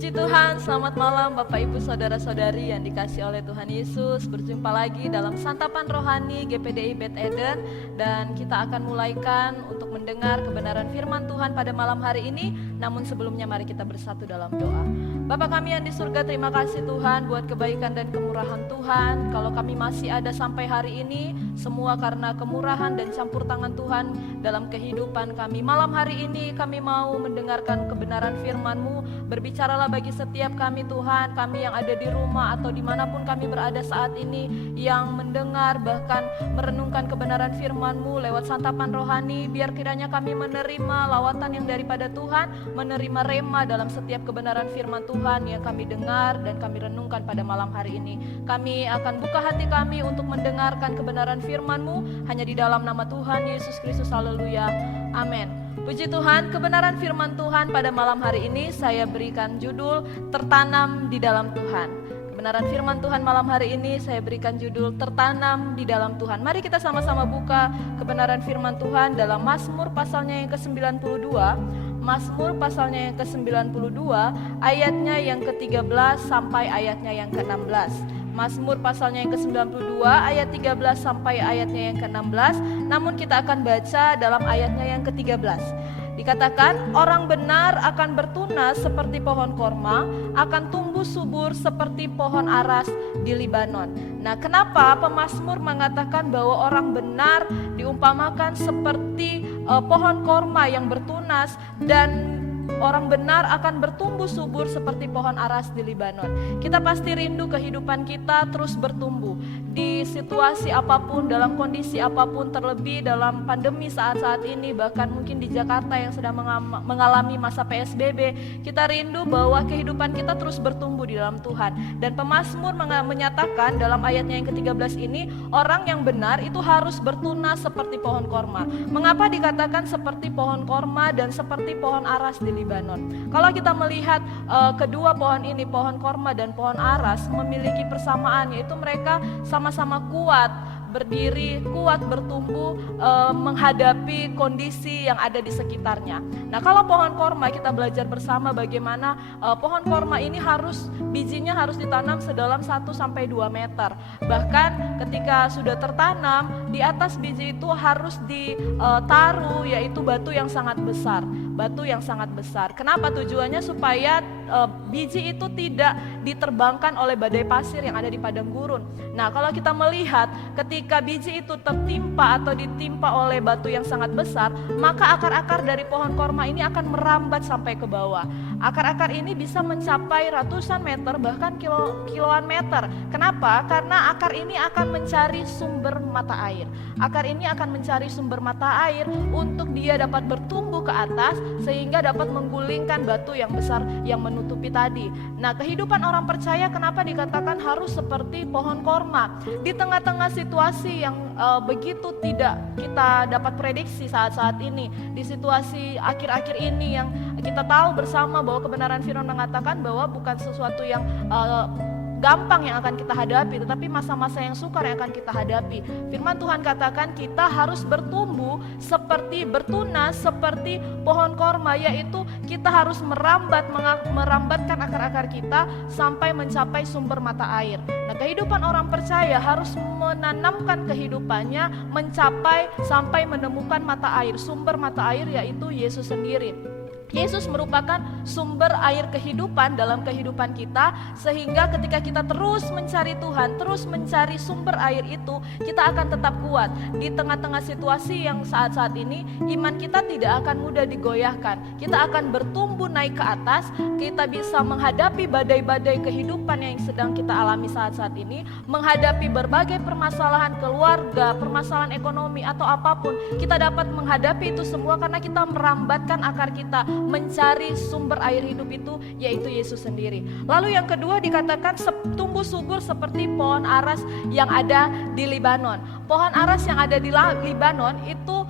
Puji Tuhan, selamat malam Bapak Ibu Saudara-saudari yang dikasih oleh Tuhan Yesus. Berjumpa lagi dalam Santapan Rohani GPDI Beth Eden. Dan kita akan mulaikan untuk mendengar kebenaran firman Tuhan pada malam hari ini. Namun sebelumnya mari kita bersatu dalam doa. Bapa kami yang di surga, terima kasih Tuhan buat kebaikan dan kemurahan Tuhan. Kalau kami masih ada sampai hari ini, semua karena kemurahan dan campur tangan Tuhan dalam kehidupan kami. Malam hari ini kami mau mendengarkan kebenaran firman-Mu. Berbicaralah bagi setiap kami Tuhan, kami yang ada di rumah atau dimanapun kami berada saat ini, yang mendengar bahkan merenungkan kebenaran firman-Mu lewat santapan rohani. Biar kiranya kami menerima lawatan yang daripada Tuhan, menerima rema dalam setiap kebenaran firman Tuhan yang kami dengar dan kami renungkan pada malam hari ini. Kami akan buka hati kami untuk mendengarkan kebenaran firman-Mu hanya di dalam nama Tuhan Yesus Kristus. Haleluya, amin. Puji Tuhan, kebenaran firman Tuhan pada malam hari ini saya berikan judul Tertanam di dalam Tuhan. Kebenaran firman Tuhan malam hari ini saya berikan judul Tertanam di dalam Tuhan. Mari kita sama-sama buka kebenaran firman Tuhan dalam Mazmur pasalnya yang ke-92. Mazmur pasalnya yang ke-92, ayatnya yang ke-13 sampai ayatnya yang ke-16. Mazmur pasalnya yang ke-92 ayat 13 sampai ayatnya yang ke-16. Namun kita akan baca dalam ayatnya yang ke-13. Dikatakan, orang benar akan bertunas seperti pohon korma, akan tumbuh subur seperti pohon aras di Libanon. Nah, kenapa pemazmur mengatakan bahwa orang benar diumpamakan seperti pohon korma yang bertunas, dan orang benar akan bertumbuh subur seperti pohon aras di Libanon? Kita pasti rindu kehidupan kita terus bertumbuh di situasi apapun, dalam kondisi apapun, terlebih dalam pandemi saat-saat ini, bahkan mungkin di Jakarta yang sedang mengalami masa PSBB. Kita rindu bahwa kehidupan kita terus bertumbuh di dalam Tuhan. Dan pemazmur menyatakan dalam ayatnya yang ke-13 ini, orang yang benar itu harus bertunas seperti pohon korma. Mengapa dikatakan seperti pohon korma dan seperti pohon aras di Libanon? Kalau kita melihat kedua pohon ini, pohon korma dan pohon aras, memiliki persamaan, yaitu mereka sama-sama kuat berdiri, kuat bertumbuh menghadapi kondisi yang ada di sekitarnya. Nah, kalau pohon korma kita belajar bersama bagaimana pohon korma ini bijinya harus ditanam sedalam 1-2 meter. Bahkan ketika sudah tertanam, di atas biji itu harus ditaruh yaitu batu yang sangat besar. Batu yang sangat besar. Kenapa? Tujuannya supaya biji itu tidak diterbangkan oleh badai pasir yang ada di padang gurun. Nah, kalau kita melihat ketika biji itu tertimpa atau ditimpa oleh batu yang sangat besar, maka akar-akar dari pohon korma ini akan merambat sampai ke bawah. Akar-akar ini bisa mencapai ratusan meter, bahkan kiloan meter. Kenapa? Karena akar ini akan mencari sumber mata air. Akar ini akan mencari sumber mata air untuk dia dapat bertumbuh ke atas, sehingga dapat menggulingkan batu yang besar yang menutupi tadi. Nah, kehidupan orang percaya kenapa dikatakan harus seperti pohon korma? Di tengah-tengah situasi yang begitu tidak kita dapat prediksi saat-saat ini, di situasi akhir-akhir ini yang kita tahu bersama bahwa kebenaran firman mengatakan bahwa bukan sesuatu yang gampang yang akan kita hadapi, tetapi masa-masa yang sukar yang akan kita hadapi. Firman Tuhan katakan kita harus bertumbuh bertunas seperti pohon korma, yaitu kita harus merambatkan akar-akar kita sampai mencapai sumber mata air. Nah, kehidupan orang percaya harus menanamkan kehidupannya mencapai sampai menemukan mata air, sumber mata air yaitu Yesus sendiri. Yesus merupakan sumber air kehidupan dalam kehidupan kita, sehingga ketika kita terus mencari Tuhan, terus mencari sumber air itu, kita akan tetap kuat. Di tengah-tengah situasi yang saat-saat ini, iman kita tidak akan mudah digoyahkan. Kita akan bertumbuh naik ke atas, kita bisa menghadapi badai-badai kehidupan yang sedang kita alami saat-saat ini, menghadapi berbagai permasalahan keluarga, permasalahan ekonomi atau apapun. Kita dapat menghadapi itu semua karena kita merambatkan akar kita, mencari sumber air hidup itu yaitu Yesus sendiri. Lalu yang kedua dikatakan tumbuh subur seperti pohon aras yang ada di Libanon. Pohon aras yang ada di Libanon itu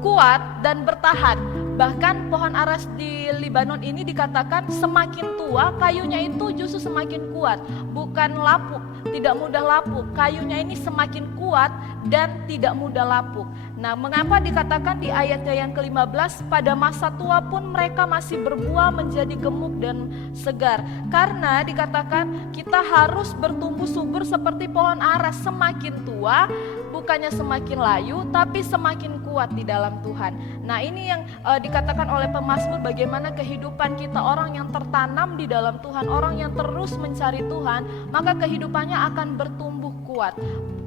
kuat dan bertahan. Bahkan pohon aras di Libanon ini dikatakan semakin tua kayunya itu justru semakin kuat, bukan lapuk. tidak mudah lapuk. Kayunya ini semakin kuat dan tidak mudah lapuk. Nah, mengapa dikatakan di ayatnya yang ke-15, pada masa tua pun mereka masih berbuah menjadi gemuk dan segar? Karena dikatakan kita harus bertumbuh subur seperti pohon ara, semakin tua bukannya semakin layu tapi semakin kuat di dalam Tuhan. Nah, ini yang dikatakan oleh pemazmur, bagaimana kehidupan kita orang yang tertanam di dalam Tuhan, orang yang terus mencari Tuhan, maka kehidupannya akan bertumbuh kuat.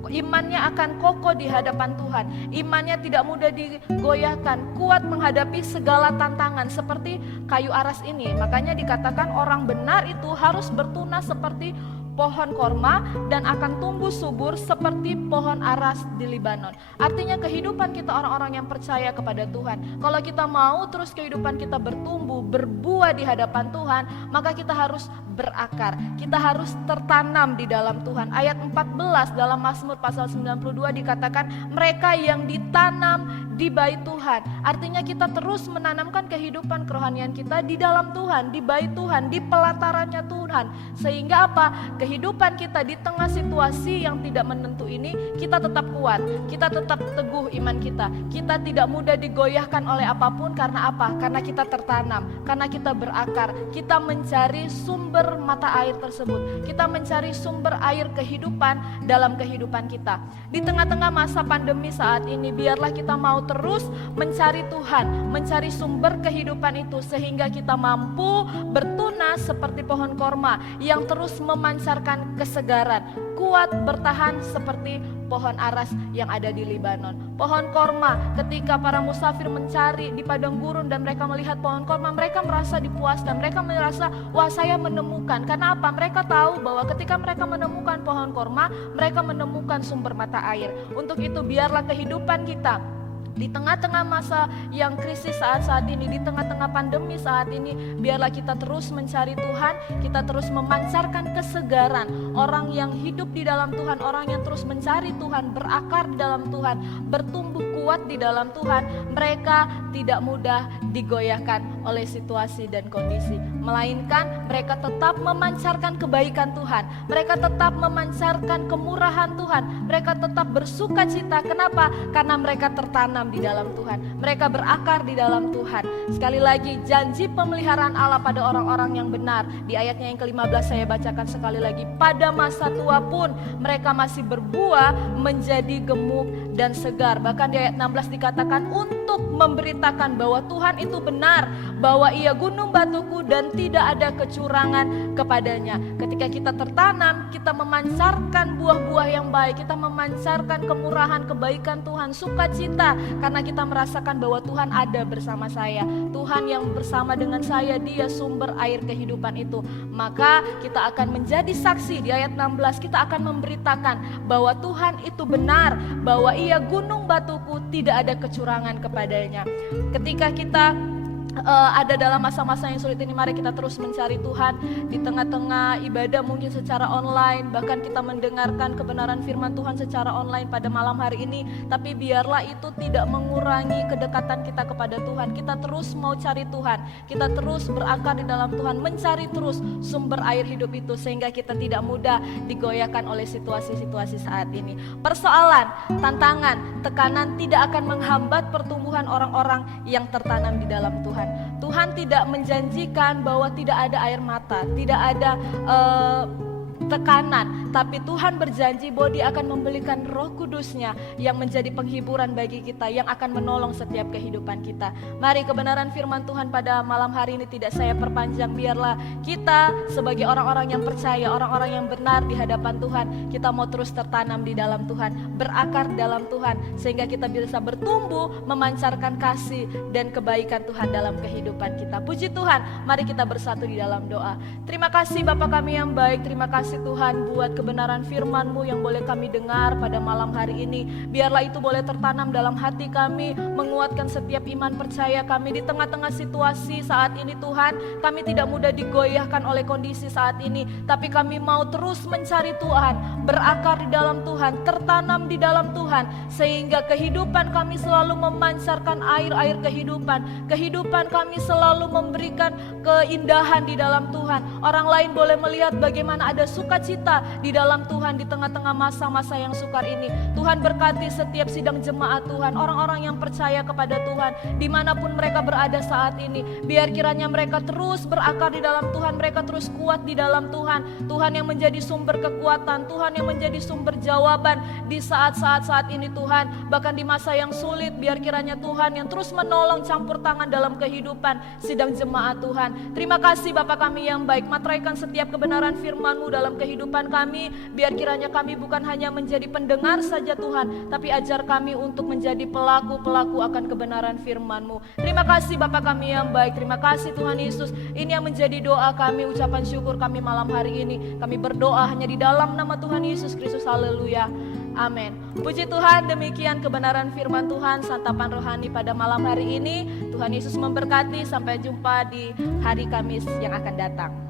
Imannya akan kokoh di hadapan Tuhan. Imannya tidak mudah digoyahkan, kuat menghadapi segala tantangan seperti kayu aras ini. Makanya dikatakan orang benar itu harus bertunas seperti pohon korma dan akan tumbuh subur seperti pohon aras di Libanon. Artinya kehidupan kita orang-orang yang percaya kepada Tuhan, kalau kita mau terus kehidupan kita bertumbuh, berbuah di hadapan Tuhan, maka kita harus berakar, kita harus tertanam di dalam Tuhan. Ayat 14 dalam Mazmur pasal 92 dikatakan mereka yang ditanam di bait Tuhan. Artinya kita terus menanamkan kehidupan kerohanian kita di dalam Tuhan, di bait Tuhan, di pelatarannya Tuhan. Sehingga apa? Kehidupan kita di tengah situasi yang tidak menentu ini, kita tetap kuat, kita tetap teguh iman kita. Kita tidak mudah digoyahkan oleh apapun. Karena apa? Karena kita tertanam, karena kita berakar, kita mencari sumber mata air tersebut. Kita mencari sumber air kehidupan dalam kehidupan kita. Di tengah-tengah masa pandemi saat ini, biarlah kita mau terus mencari Tuhan, mencari sumber kehidupan itu, sehingga kita mampu bertunas seperti pohon korma yang terus memancarkan kesegaran, kuat bertahan seperti pohon aras yang ada di Libanon. Pohon korma, ketika para musafir mencari di padang gurun dan mereka melihat pohon korma, mereka merasa dipuaskan, mereka merasa, wah saya menemukan. Karena apa? Mereka tahu bahwa ketika mereka menemukan pohon korma, mereka menemukan sumber mata air. Untuk itu biarlah kehidupan kita di tengah-tengah masa yang krisis saat ini, di tengah-tengah pandemi saat ini, biarlah kita terus mencari Tuhan, kita terus memancarkan kesegaran. Orang yang hidup di dalam Tuhan, orang yang terus mencari Tuhan, berakar di dalam Tuhan, bertumbuh kuat di dalam Tuhan, mereka tidak mudah digoyahkan oleh situasi dan kondisi, melainkan mereka tetap memancarkan kebaikan Tuhan, mereka tetap memancarkan kemurahan Tuhan, mereka tetap bersuka cita. Kenapa? Karena mereka tertanam di dalam Tuhan, mereka berakar di dalam Tuhan. Sekali lagi, janji pemeliharaan Allah pada orang-orang yang benar. Di ayatnya yang ke-15 saya bacakan sekali lagi, pada masa tua pun mereka masih berbuah menjadi gemuk dan segar. Bahkan di ayat 16 dikatakan untuk memberitakan bahwa Tuhan itu benar, bahwa Ia gunung batuku dan tidak ada kecurangan kepadanya. Ketika kita tertanam, kita memancarkan buah-buah yang baik, kita memancarkan kemurahan, kebaikan Tuhan, sukacita, karena kita merasakan bahwa Tuhan ada bersama saya, Tuhan yang bersama dengan saya, Dia sumber air kehidupan itu. Maka kita akan menjadi saksi. Di ayat 16 kita akan memberitakan bahwa Tuhan itu benar, bahwa Ia gunung batuku, tidak ada kecurangan kepadanya. Ketika kita ada dalam masa-masa yang sulit ini, mari kita terus mencari Tuhan di tengah-tengah ibadah mungkin secara online, bahkan kita mendengarkan kebenaran firman Tuhan secara online pada malam hari ini. Tapi biarlah itu tidak mengurangi kedekatan kita kepada Tuhan. Kita terus mau cari Tuhan, kita terus berakar di dalam Tuhan, mencari terus sumber air hidup itu, sehingga kita tidak mudah digoyahkan oleh situasi-situasi saat ini. Persoalan, tantangan, tekanan tidak akan menghambat pertumbuhan orang-orang yang tertanam di dalam Tuhan. Tuhan tidak menjanjikan bahwa tidak ada air mata, tidak ada tekanan, tapi Tuhan berjanji bahwa Dia akan memberikan Roh Kudus-Nya yang menjadi penghiburan bagi kita, yang akan menolong setiap kehidupan kita. Mari kebenaran firman Tuhan pada malam hari ini tidak saya perpanjang, biarlah kita sebagai orang-orang yang percaya, orang-orang yang benar di hadapan Tuhan, kita mau terus tertanam di dalam Tuhan, berakar di dalam Tuhan, sehingga kita bisa bertumbuh, memancarkan kasih dan kebaikan Tuhan dalam kehidupan kita. Puji Tuhan, mari kita bersatu di dalam doa. Terima kasih Bapa kami yang baik, terima kasih Tuhan buat kebenaran firman-Mu yang boleh kami dengar pada malam hari ini. Biarlah itu boleh tertanam dalam hati kami, menguatkan setiap iman percaya kami di tengah-tengah situasi saat ini. Tuhan, kami tidak mudah digoyahkan oleh kondisi saat ini, tapi kami mau terus mencari Tuhan, berakar di dalam Tuhan, tertanam di dalam Tuhan, sehingga kehidupan kami selalu memancarkan air-air kehidupan. Kehidupan kami selalu memberikan keindahan di dalam Tuhan. Orang lain boleh melihat bagaimana ada sukacita sukacita di dalam Tuhan di tengah-tengah masa-masa yang sukar ini. Tuhan berkati setiap sidang jemaat Tuhan, orang-orang yang percaya kepada Tuhan dimanapun mereka berada saat ini. Biar kiranya mereka terus berakar di dalam Tuhan, mereka terus kuat di dalam Tuhan. Tuhan yang menjadi sumber kekuatan, Tuhan yang menjadi sumber jawaban di saat-saat ini Tuhan. Bahkan di masa yang sulit, biar kiranya Tuhan yang terus menolong campur tangan dalam kehidupan sidang jemaat Tuhan. Terima kasih Bapa kami yang baik, materaikan setiap kebenaran firman-Mu dalam kehidupan kami. Biar kiranya kami bukan hanya menjadi pendengar saja Tuhan, tapi ajar kami untuk menjadi pelaku-pelaku akan kebenaran firman-Mu. Terima kasih Bapa kami yang baik, terima kasih Tuhan Yesus. Ini yang menjadi doa kami, ucapan syukur kami malam hari ini. Kami berdoa hanya di dalam nama Tuhan Yesus Kristus, haleluya, amin. Puji Tuhan, demikian kebenaran firman Tuhan, santapan rohani pada malam hari ini. Tuhan Yesus memberkati, sampai jumpa di hari Kamis yang akan datang.